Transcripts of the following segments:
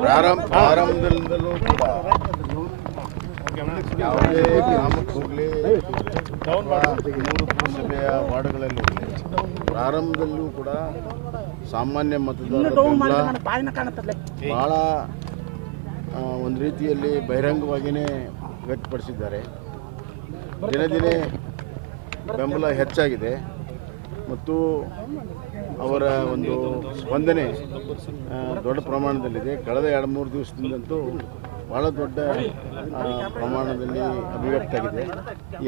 ಪ್ರಾರಂಭ, ಪ್ರಾರಂಭದಿಂದಲೂ ಕೂಡ ಯಾವುದೇ ಗ್ರಾಮಕ್ಕೆ ಹೋಗಲಿ ಪುರಸಭೆಯ ವಾರ್ಡ್ಗಳಲ್ಲಿ ಹೋಗಲಿ, ಪ್ರಾರಂಭದಲ್ಲೂ ಕೂಡ ಸಾಮಾನ್ಯ ಮತದಾರರ ಭಾಳ ಒಂದು ರೀತಿಯಲ್ಲಿ ಬಹಿರಂಗವಾಗಿಯೇ ವ್ಯಕ್ತಪಡಿಸಿದ್ದಾರೆ. ದಿನ ದಿನೇ ಬೆಂಬಲ ಹೆಚ್ಚಾಗಿದೆ. ಮತ್ತು ಅವರ ಒಂದು ಸ್ಪಂದನೆ ದೊಡ್ಡ ಪ್ರಮಾಣದಲ್ಲಿದೆ. ಕಳೆದ ಎರಡು ಮೂರು ದಿವಸದಿಂದಂತೂ ಭಾಳ ದೊಡ್ಡ ಪ್ರಮಾಣದಲ್ಲಿ ಅಭಿವ್ಯಕ್ತ ಆಗಿದೆ.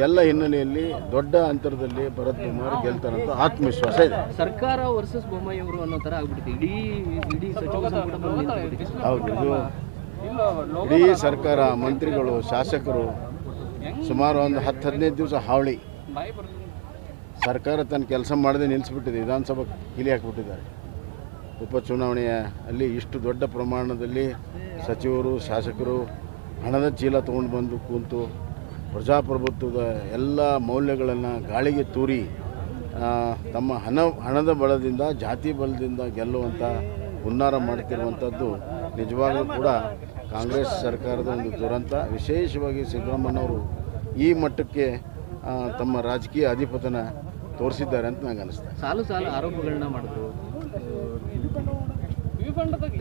ಎಲ್ಲ ಹಿನ್ನೆಲೆಯಲ್ಲಿ ದೊಡ್ಡ ಅಂತರದಲ್ಲಿ ಭರತ್ ಕುಮಾರ್ ಗೆಲ್ತಾರಂತ ಆತ್ಮವಿಶ್ವಾಸ ಇದೆ. ಸರ್ಕಾರ ವರ್ಸಸ್ ಬೊಮ್ಮಾಯಿ ಅವರು ಅನ್ನೋ ಥರ ಆಗ್ಬಿಟ್ಟಿದೆ. ಇಡೀ ಇಡೀ. ಹೌದು ಇದು ಇಡೀ ಸರ್ಕಾರ ಮಂತ್ರಿಗಳು ಶಾಸಕರು ಸುಮಾರು ಒಂದು ಹತ್ತು ಹದಿನೈದು ದಿವಸ ಹಾವಳಿ. ಸರ್ಕಾರ ತನ್ನ ಕೆಲಸ ಮಾಡದೆ ನಿಲ್ಲಿಸ್ಬಿಟ್ಟಿದೆ, ವಿಧಾನಸಭಾ ಕೀಲಿ ಹಾಕಿಬಿಟ್ಟಿದ್ದಾರೆ. ಉಪಚುನಾವಣೆಯ ಅಲ್ಲಿ ಇಷ್ಟು ದೊಡ್ಡ ಪ್ರಮಾಣದಲ್ಲಿ ಸಚಿವರು, ಶಾಸಕರು ಹಣದ ಚೀಲ ತೊಗೊಂಡು ಬಂದು ಕೂತು ಪ್ರಜಾಪ್ರಭುತ್ವದ ಎಲ್ಲ ಮೌಲ್ಯಗಳನ್ನು ಗಾಳಿಗೆ ತೂರಿ ತಮ್ಮ ಹಣ, ಹಣದ ಬಲದಿಂದ, ಜಾತಿ ಬಲದಿಂದ ಗೆಲ್ಲುವಂಥ ಹುನ್ನಾರ ಮಾಡ್ತಿರುವಂಥದ್ದು ನಿಜವಾಗಲೂ ಕೂಡ ಕಾಂಗ್ರೆಸ್ ಸರ್ಕಾರದ ಒಂದು ದುರಂತ. ವಿಶೇಷವಾಗಿ ಸಿದ್ದರಾಮಯ್ಯವರು ಈ ಮಟ್ಟಕ್ಕೆ ತಮ್ಮ ರಾಜಕೀಯ ಅಧಿಪತನ ತೋರಿಸಿದ್ದಾರೆ ಅಂತ ನಂಗೆ ಅನಿಸ್ತದೆ ಸಾಲು ಸಾಲು ಆರೋಪಗಳನ್ನ ಮಾಡಿದ್ರು.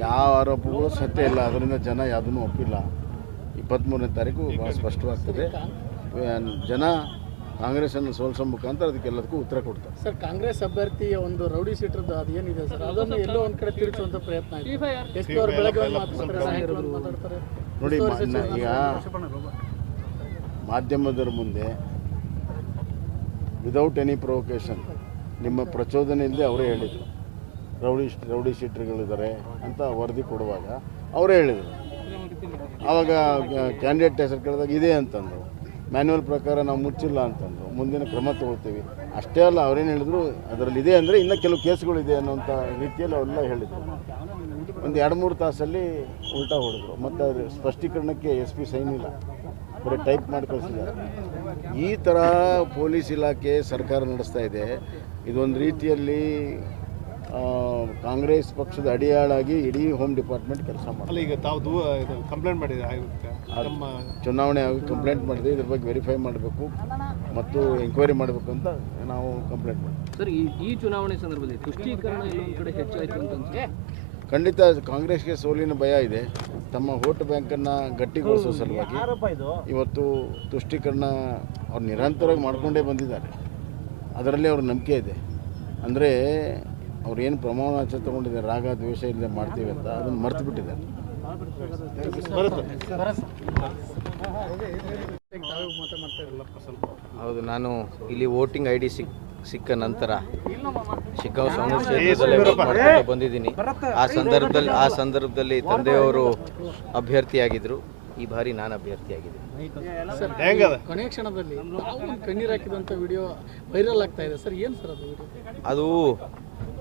ಯಾವ ಆರೋಪಗಳು ಸತ್ಯ ಇಲ್ಲ. ಅದರಿಂದ ಜನ ಯಾವುದನ್ನು ಒಪ್ಪಿಲ್ಲ. ಇಪ್ಪತ್ತ್ಮೂರನೇ ತಾರೀಕು ಭಾಳ ಸ್ಪಷ್ಟವಾಗ್ತದೆ. ಜನ ಕಾಂಗ್ರೆಸ್ಸನ್ನು ಸೋಲಿಸೋ ಮುಖಾಂತರ ಅದಕ್ಕೆಲ್ಲದಕ್ಕೂ ಉತ್ತರ ಕೊಡ್ತಾರೆ. ಸರ್ ಕಾಂಗ್ರೆಸ್ ಅಭ್ಯರ್ಥಿಯ ಒಂದು ರೌಡಿ ಸೀಟರ್ದು ಅದು ಏನಿದೆ ಸರ್? ಅದನ್ನು ಎಲ್ಲೋ ಒಂದು ಕಡೆ ತಿರುಚುವಂತ ಪ್ರಯತ್ನ ಪಿ ಅವರು ಬೆಳಗ್ಗೆ ಮಾತಾಡ್ತಾರೆ? ನೋಡಿ ಈಗ ಮಾಧ್ಯಮದರ ಮುಂದೆ ವಿದೌಟ್ ಎನಿ ಪ್ರೊವೊಕೇಶನ್ ನಿಮ್ಮ ಪ್ರಚೋದನೆ ಇಲ್ಲದೆ ಅವರೇ ಹೇಳಿದರು. ರೌಡಿ ರೌಡಿ ಶೀಟ್ರ್ಗಳಿದ್ದಾರೆ ಅಂತ ವರದಿ ಕೊಡುವಾಗ ಅವರೇ ಹೇಳಿದರು. ಆವಾಗ ಕ್ಯಾಂಡಿಡೇಟ್ ಹೆಸರು ಕೇಳಿದಾಗ ಇದೆ ಅಂತಂದರು. ಮ್ಯಾನ್ಯುವಲ್ ಪ್ರಕಾರ ನಾವು ಮುಚ್ಚಿಲ್ಲ ಅಂತಂದರು. ಮುಂದಿನ ಕ್ರಮ ತಗೊಳ್ತೀವಿ. ಅಷ್ಟೇ ಅಲ್ಲ, ಅವರೇನು ಹೇಳಿದ್ರು ಅದರಲ್ಲಿ ಇದೆ ಅಂದರೆ ಇನ್ನೂ ಕೆಲವು ಕೇಸ್ಗಳಿದೆ ಅನ್ನೋಂಥ ರೀತಿಯಲ್ಲಿ ಅವರೆಲ್ಲ ಹೇಳಿದರು. ಒಂದು ಎರಡು ಮೂರು ತಾಸಲ್ಲಿ ಉಲ್ಟಾ ಹೊಡೆದ್ರು. ಮತ್ತು ಸ್ಪಷ್ಟೀಕರಣಕ್ಕೆ ಎಸ್ ಪಿ ಸೈನ್ ಇಲ್ಲ. ಬರೀ ಟೈಪ್ ಮಾಡಿ ಕಳಿಸಿದ್ದಾರೆ. ಈ ಥರ ಪೊಲೀಸ್ ಇಲಾಖೆ ಸರ್ಕಾರ ನಡೆಸ್ತಾ ಇದೆ. ಇದೊಂದು ರೀತಿಯಲ್ಲಿ ಆ, ಕಾಂಗ್ರೆಸ್ ಪಕ್ಷದ ಅಡಿಯಾಳಾಗಿ ಇಡೀ ಹೋಮ್ ಡಿಪಾರ್ಟ್ಮೆಂಟ್ ಕೆಲಸ ಮಾಡಿ ಈಗ ತಾವು ಇದು ಕಂಪ್ಲೇಂಟ್ ಮಾಡಿದೆ ಆಗುತ್ತೆ ನಮ್ಮ ಚುನಾವಣೆ ಆಗಿ ಕಂಪ್ಲೇಂಟ್ ಮಾಡಿದೆ. ಇದ್ರ ಬಗ್ಗೆ ವೆರಿಫೈ ಮಾಡಬೇಕು ಮತ್ತು ಎಂಕ್ವೈರಿ ಮಾಡಬೇಕು ಅಂತ ನಾವು ಕಂಪ್ಲೇಂಟ್ ಮಾಡಿದ್ವಿ ಸರ್ ಈ ಚುನಾವಣೆ ಸಂದರ್ಭದಲ್ಲಿ ತುಷ್ಟೀಕರಣ ಕಡೆ ಹೆಚ್ಚಾಯಿತು ಅಂತ ಖಂಡಿತ ಕಾಂಗ್ರೆಸ್ಗೆ ಸೋಲಿನ ಭಯ ಇದೆ. ತಮ್ಮ ವೋಟ್ ಬ್ಯಾಂಕನ್ನು ಗಟ್ಟಿಗೊಳಿಸೋ ಸಲುವಾಗಿ ಇವತ್ತು ತುಷ್ಟೀಕರಣ ಅವ್ರು ನಿರಂತರವಾಗಿ ಮಾಡ್ಕೊಂಡೇ ಬಂದಿದ್ದಾರೆ. ಅದರಲ್ಲಿ ಅವ್ರ ನಂಬಿಕೆ ಇದೆ. ಅಂದರೆ ಅವ್ರು ಏನು ಪ್ರಮಾಣ ವಚನ ತಗೊಂಡಿದ್ದಾರೆ, ರಾಗ, ದ್ವೇಷ ಇಲ್ಲದೆ ಮಾಡ್ತೀವಿ ಅಂತ ಅದನ್ನು ಮರ್ತು ಬಿಟ್ಟಿದ್ದಾರೆ. ಹೌದು, ನಾನು ಇಲ್ಲಿ ವೋಟಿಂಗ್ ಐ ಡಿ ಸಿಕ್ ಸಿಕ್ಕ ನಂತರ ಶಿಗ್ಗಾಂವ್ ಸ್ವಾಮಿ ಕ್ಷೇತ್ರದಲ್ಲೇ ಬಂದಿದ್ದೀನಿ. ಆ ಸಂದರ್ಭದಲ್ಲಿ ಆ ಸಂದರ್ಭದಲ್ಲಿ ತಂದೆಯವರು ಅಭ್ಯರ್ಥಿಯಾಗಿದ್ದರು ಈ ಬಾರಿ ನಾನು ಅಭ್ಯರ್ಥಿಯಾಗಿದ್ದೀನಿ. ಸರ್ ಹೆಂಗದ? ಕೊನೆಯ ಕ್ಷಣದಲ್ಲಿ ಒಂದು ಕಣ್ಣೀರು ಹಾಕಿದಂಥ ವಿಡಿಯೋ ವೈರಲ್ ಆಗ್ತಾ ಇದೆ. ಸರ್ ಏನು ಸರ್ ಅದು? ಅದು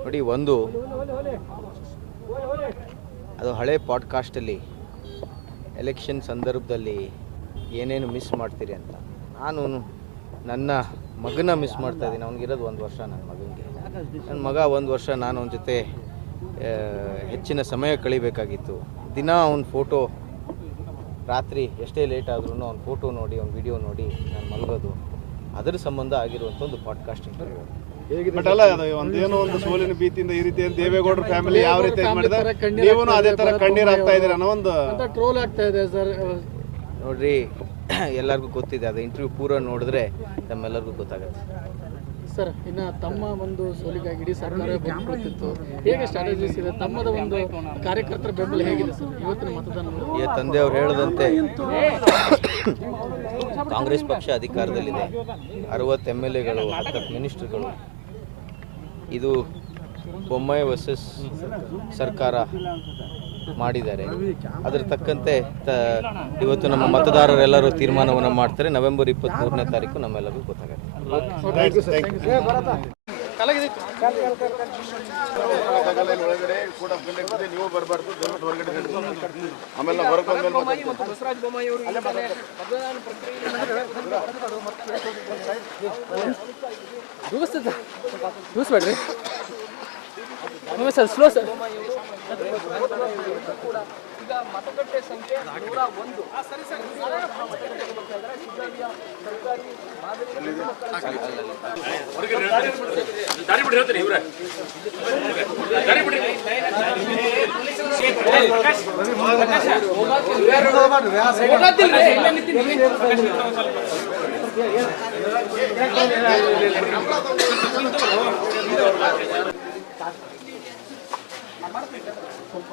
ನೋಡಿ ಒಂದು ಅದು ಹಳೆ ಪಾಡ್ಕಾಸ್ಟಲ್ಲಿ ಎಲೆಕ್ಷನ್ ಸಂದರ್ಭದಲ್ಲಿ ಏನೇನು ಮಿಸ್ ಮಾಡ್ತೀರಿ ಅಂತ. ನಾನು ನನ್ನ ಮಗನ ಮಿಸ್ ಮಾಡ್ತಾ ಇದ್ದೀನಿ. ಅವ್ನಿಗಿರೋದು ಒಂದು ವರ್ಷ ನನ್ನ ಮಗನಿಗೆ. ನನ್ನ ಮಗ ಒಂದು ವರ್ಷ ನಾನು ಅವನ ಜೊತೆ ಹೆಚ್ಚಿನ ಸಮಯ ಕಳಿಬೇಕಾಗಿತ್ತು. ದಿನ ಅವನ ಫೋಟೋ ರಾತ್ರಿ ಎಷ್ಟೇ ಲೇಟ್ ಆದ್ರೂ ಅವ್ನ ಫೋಟೋ ನೋಡಿ ಅವ್ನ ವಿಡಿಯೋ ನೋಡಿ ನಾನು ಮಲಗೋದು. ಅದರ ಸಂಬಂಧ ಆಗಿರುವಂಥ ಒಂದು ಪಾಡ್ಕಾಸ್ಟ್ ಇಂಟರ್ವ್ಯೂ ಬಟ್ ಅಲ್ಲ ಅದು ಒಂದು ಒಂದು ಸೋಲಿನ ಭೀತಿಯಿಂದ ಈ ರೀತಿ ದೇವೇಗೌಡರ ಫ್ಯಾಮಿಲಿ ಯಾವ ರೀತಿ family ಮಾಡಿದ ತರ ನೀವು ಅದೇ ತರ ಕಣ್ಣೀರ್ ಬೊಮ್ಮಾಯಿ ಹಾಕ್ತಾ ಅನ್ನೋ ಒಂದು ಅಂತ ಟ್ರೋಲ್ ಆಗ್ತಾ ಇದೆ ಸರ್. ನೋಡ್ರಿ ಎಲ್ಲರಿಗೂ ಗೊತ್ತಿದೆ ಅದು ಇಂಟರ್ವ್ಯೂ ಪೂರ ನೋಡಿದ್ರೆ ತಮ್ಮೆಲ್ಲರಿಗೂ ಗೊತ್ತಾಗುತ್ತೆ. ಸರ್ ಇನ್ನು ತಮ್ಮ ಒಂದು ಸೋಲಿಗಾಗಿ ಇಡೀ ಸರ್ಕಾರ ಬಂದ್ಬಿಡ್ತಿತ್ತು. ಹೇಗೆ ಸ್ಟ್ರಾಟಜೀಸ್ ಇದೆ? ತಮ್ಮದ ಒಂದು ಕಾರ್ಯಕರ್ತರ ಬೆಂಬಲ ಹೇಗಿದೆ ಸರ್? ಇವತ್ತಿನ ಮತದಾನ ತಂದೆ ತಂದೆಯವರು ಹೇಳದಂತೆ ಕಾಂಗ್ರೆಸ್ ಪಕ್ಷ ಅಧಿಕಾರದಲ್ಲಿದೆ. ಅರವತ್ತು ಎಂ ಎಲ್ ಎಗಳು ಹತ್ತತ್ತು ಮಿನಿಸ್ಟ್ರುಗಳು. ಇದು ಬೊಮ್ಮಾಯಿ ವರ್ಸಸ್ ಸರ್ಕಾರ. ಮಾಡಿದ್ದಾರೆ. ಅದರ ತಕ್ಕಂತೆ ಇವತ್ತು ನಮ್ಮ ಮತದಾರರೆಲ್ಲರೂ ತೀರ್ಮಾನವನ್ನು ಮಾಡ್ತಾರೆ. ನವೆಂಬರ್ ಇಪ್ಪತ್ತ್ಮೂರನೇ ತಾರೀಕು ನಮ್ಮೆಲ್ಲರಿಗೂ ಗೊತ್ತಾಗುತ್ತೆ. ಈಗ ಮತಗಟ್ಟೆ ಸಂಖ್ಯೆ ನೂರ ಒಂದು ಸರ್ಕಾರಿ ಮಾದರಿ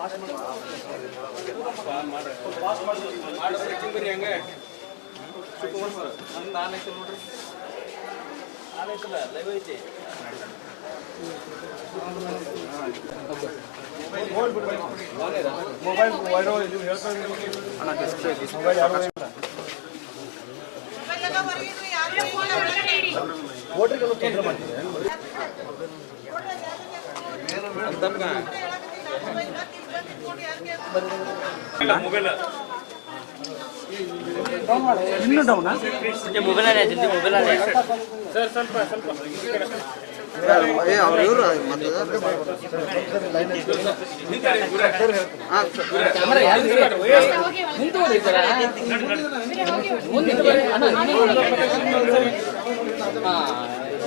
ಒಳಗಡೆ ಕೂಡ ನೀವು ಬರಬಾರ್ದು ದಯವಿಟ್ಟು ಹೊರಗಡೆ ನಿಲ್ಲಿ. ಆಮೇಲೆ ನಾವು ಹೊರಗೆ ಏ ಅವ್ರು ಇವರು ಅವರು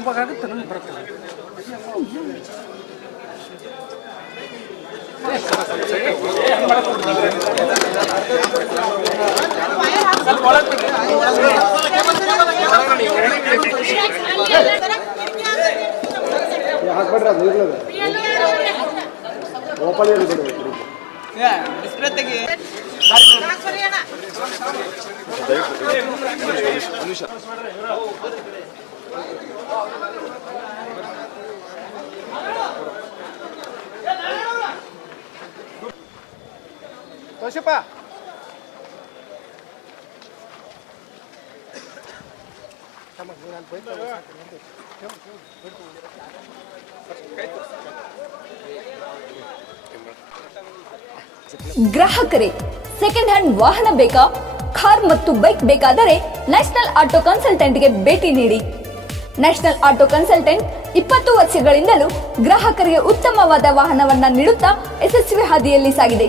ಮತದಾನ ಪ್ರಕ್ರಿಯೆ ದೂಸ್ಬೇಡ್ರಿ ಸರ್ ಸ್ಲೋ ಸರ್ ಕೂಡ ಈಗ ಮತಗಟ್ಟೆ ಸಂಖ್ಯೆ ನೂರ ಒಂದು ಸರ್ಕಾರಿ ಮಾದರಿ ಗ್ರಾಹಕರೇ ಸೆಕೆಂಡ್ ಹ್ಯಾಂಡ್ ವಾಹನ ಬೇಕಾ? ಕಾರ್ ಮತ್ತು ಬೈಕ್ ಬೇಕಾದರೆ ನ್ಯಾಷನಲ್ ಆಟೋ ಕನ್ಸಲ್ಟೆಂಟ್ಗೆ ಭೇಟಿ ನೀಡಿ. ನ್ಯಾಷನಲ್ ಆಟೋ ಕನ್ಸಲ್ಟೆಂಟ್ ಇಪ್ಪತ್ತು ವರ್ಷಗಳಿಂದಲೂ ಗ್ರಾಹಕರಿಗೆ ಉತ್ತಮವಾದ ವಾಹನವನ್ನ ನೀಡುತ್ತಾ ಯಶಸ್ವಿ ಹಾದಿಯಲ್ಲಿ ಸಾಗಿದೆ.